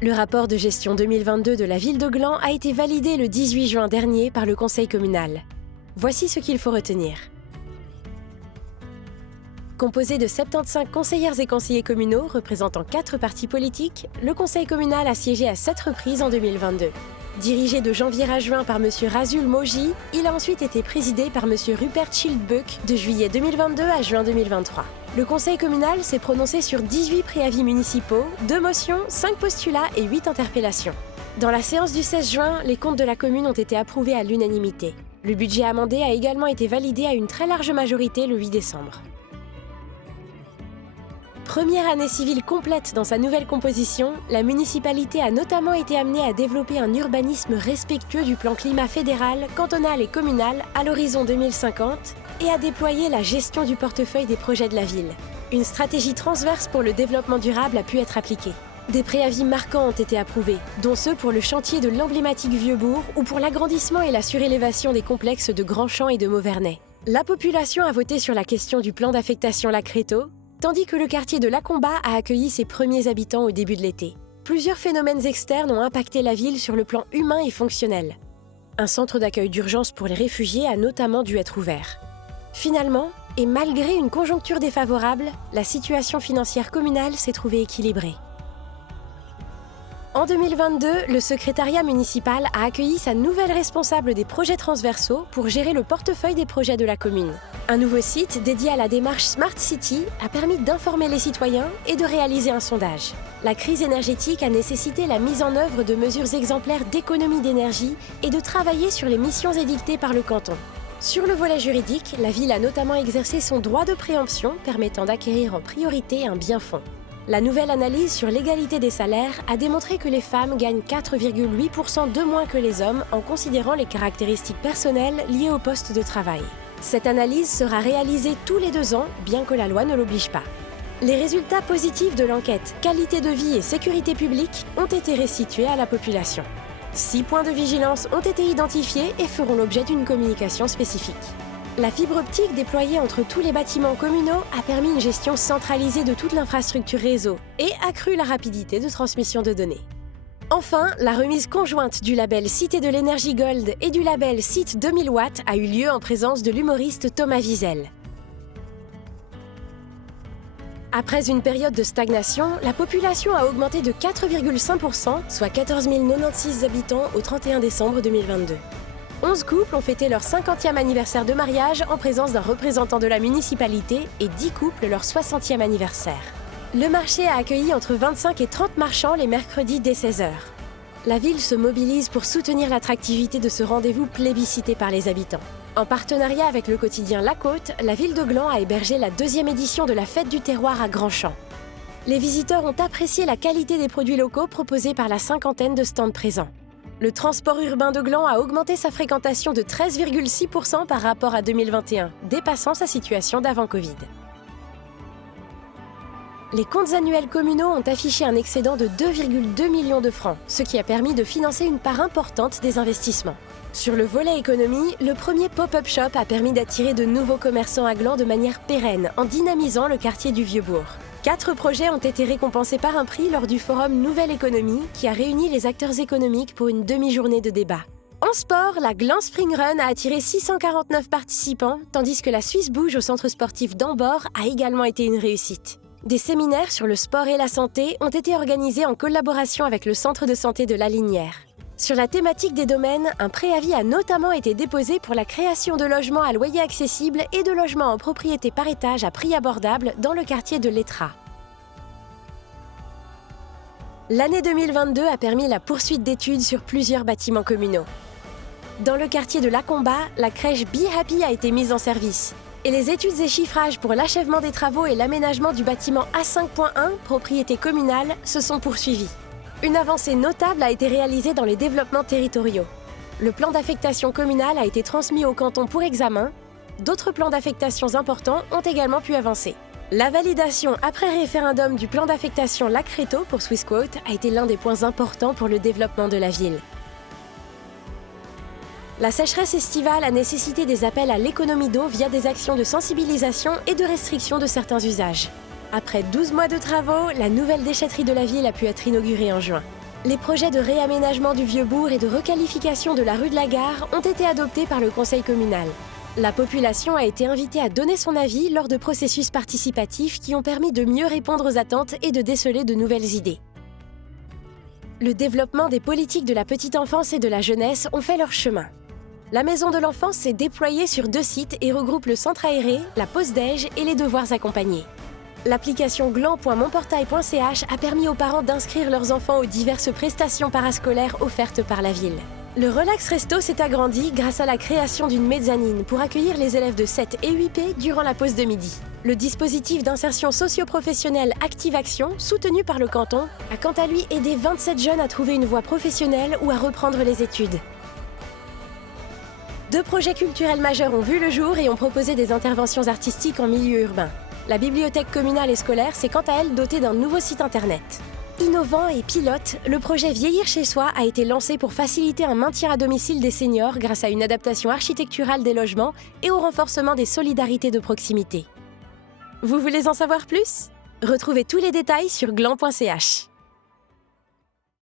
Le rapport de gestion 2022 de la ville de Gland a été validé le 18 juin dernier par le conseil communal. Voici ce qu'il faut retenir. Composé de 75 conseillères et conseillers communaux représentant 4 partis politiques, le conseil communal a siégé à 7 reprises en 2022. Dirigé de janvier à juin par M. Razul Moji, il a ensuite été présidé par M. Rupert Schildbuck de juillet 2022 à juin 2023. Le conseil communal s'est prononcé sur 18 préavis municipaux, 2 motions, 5 postulats et 8 interpellations. Dans la séance du 16 juin, les comptes de la commune ont été approuvés à l'unanimité. Le budget amendé a également été validé à une très large majorité le 8 décembre. Première année civile complète dans sa nouvelle composition, la municipalité a notamment été amenée à développer un urbanisme respectueux du plan climat fédéral, cantonal et communal à l'horizon 2050 et à déployer la gestion du portefeuille des projets de la ville. Une stratégie transverse pour le développement durable a pu être appliquée. Des préavis marquants ont été approuvés, dont ceux pour le chantier de l'emblématique Vieux-Bourg ou pour l'agrandissement et la surélévation des complexes de Grandchamp et de Mauvernay. La population a voté sur la question du plan d'affectation Lacréto, tandis que le quartier de Lacomba a accueilli ses premiers habitants au début de l'été. Plusieurs phénomènes externes ont impacté la ville sur le plan humain et fonctionnel. Un centre d'accueil d'urgence pour les réfugiés a notamment dû être ouvert. Finalement, et malgré une conjoncture défavorable, la situation financière communale s'est trouvée équilibrée. En 2022, le secrétariat municipal a accueilli sa nouvelle responsable des projets transversaux pour gérer le portefeuille des projets de la commune. Un nouveau site dédié à la démarche Smart City a permis d'informer les citoyens et de réaliser un sondage. La crise énergétique a nécessité la mise en œuvre de mesures exemplaires d'économie d'énergie et de travailler sur les missions édictées par le canton. Sur le volet juridique, la ville a notamment exercé son droit de préemption permettant d'acquérir en priorité un bien fonds. La nouvelle analyse sur l'égalité des salaires a démontré que les femmes gagnent 4,8% de moins que les hommes en considérant les caractéristiques personnelles liées au poste de travail. Cette analyse sera réalisée tous les 2 ans, bien que la loi ne l'oblige pas. Les résultats positifs de l'enquête qualité de vie et sécurité publique ont été restitués à la population. 6 points de vigilance ont été identifiés et feront l'objet d'une communication spécifique. La fibre optique déployée entre tous les bâtiments communaux a permis une gestion centralisée de toute l'infrastructure réseau et accru la rapidité de transmission de données. Enfin, la remise conjointe du label Cité de l'énergie Gold et du label Site 2000 watts a eu lieu en présence de l'humoriste Thomas Wiesel. Après une période de stagnation, la population a augmenté de 4,5%, soit 14 096 habitants au 31 décembre 2022. 11 couples ont fêté leur 50e anniversaire de mariage en présence d'un représentant de la municipalité et 10 couples leur 60e anniversaire. Le marché a accueilli entre 25 et 30 marchands les mercredis dès 16h. La ville se mobilise pour soutenir l'attractivité de ce rendez-vous plébiscité par les habitants. En partenariat avec le quotidien La Côte, la ville de Gland a hébergé la 2e édition de la Fête du terroir à Grandchamp. Les visiteurs ont apprécié la qualité des produits locaux proposés par la 50aine de stands présents. Le transport urbain de Gland a augmenté sa fréquentation de 13,6% par rapport à 2021, dépassant sa situation d'avant Covid. Les comptes annuels communaux ont affiché un excédent de 2,2 millions de francs, ce qui a permis de financer une part importante des investissements. Sur le volet économie, le premier pop-up shop a permis d'attirer de nouveaux commerçants à Gland de manière pérenne, en dynamisant le quartier du Vieux-Bourg. 4 projets ont été récompensés par un prix lors du forum Nouvelle Économie, qui a réuni les acteurs économiques pour une demi-journée de débat. En sport, la Gland Spring Run a attiré 649 participants, tandis que la Suisse Bouge au centre sportif d'Ambord a également été une réussite. Des séminaires sur le sport et la santé ont été organisés en collaboration avec le centre de santé de La Linière. Sur la thématique des domaines, un préavis a notamment été déposé pour la création de logements à loyer accessible et de logements en propriété par étage à prix abordable dans le quartier de l'Étra. L'année 2022 a permis la poursuite d'études sur plusieurs bâtiments communaux. Dans le quartier de Lacomba, la crèche Be Happy a été mise en service. Et les études et chiffrages pour l'achèvement des travaux et l'aménagement du bâtiment A5.1, propriété communale, se sont poursuivis. Une avancée notable a été réalisée dans les développements territoriaux. Le plan d'affectation communale a été transmis au canton pour examen. D'autres plans d'affectation importants ont également pu avancer. La validation après référendum du plan d'affectation Lacréto pour Swissquote a été l'un des points importants pour le développement de la ville. La sécheresse estivale a nécessité des appels à l'économie d'eau via des actions de sensibilisation et de restriction de certains usages. Après 12 mois de travaux, la nouvelle déchetterie de la ville a pu être inaugurée en juin. Les projets de réaménagement du Vieux-Bourg et de requalification de la rue de la Gare ont été adoptés par le conseil communal. La population a été invitée à donner son avis lors de processus participatifs qui ont permis de mieux répondre aux attentes et de déceler de nouvelles idées. Le développement des politiques de la petite enfance et de la jeunesse ont fait leur chemin. La Maison de l'Enfance s'est déployée sur 2 sites et regroupe le centre aéré, la pause déj et les devoirs accompagnés. L'application gland.monportail.ch a permis aux parents d'inscrire leurs enfants aux diverses prestations parascolaires offertes par la ville. Le Relax Resto s'est agrandi grâce à la création d'une mezzanine pour accueillir les élèves de 7 et 8P durant la pause de midi. Le dispositif d'insertion socio-professionnelle Active Action, soutenu par le canton, a quant à lui aidé 27 jeunes à trouver une voie professionnelle ou à reprendre les études. 2 projets culturels majeurs ont vu le jour et ont proposé des interventions artistiques en milieu urbain. La bibliothèque communale et scolaire s'est quant à elle dotée d'un nouveau site internet. Innovant et pilote, le projet Vieillir chez soi a été lancé pour faciliter un maintien à domicile des seniors grâce à une adaptation architecturale des logements et au renforcement des solidarités de proximité. Vous voulez en savoir plus? Retrouvez tous les détails sur gland.ch.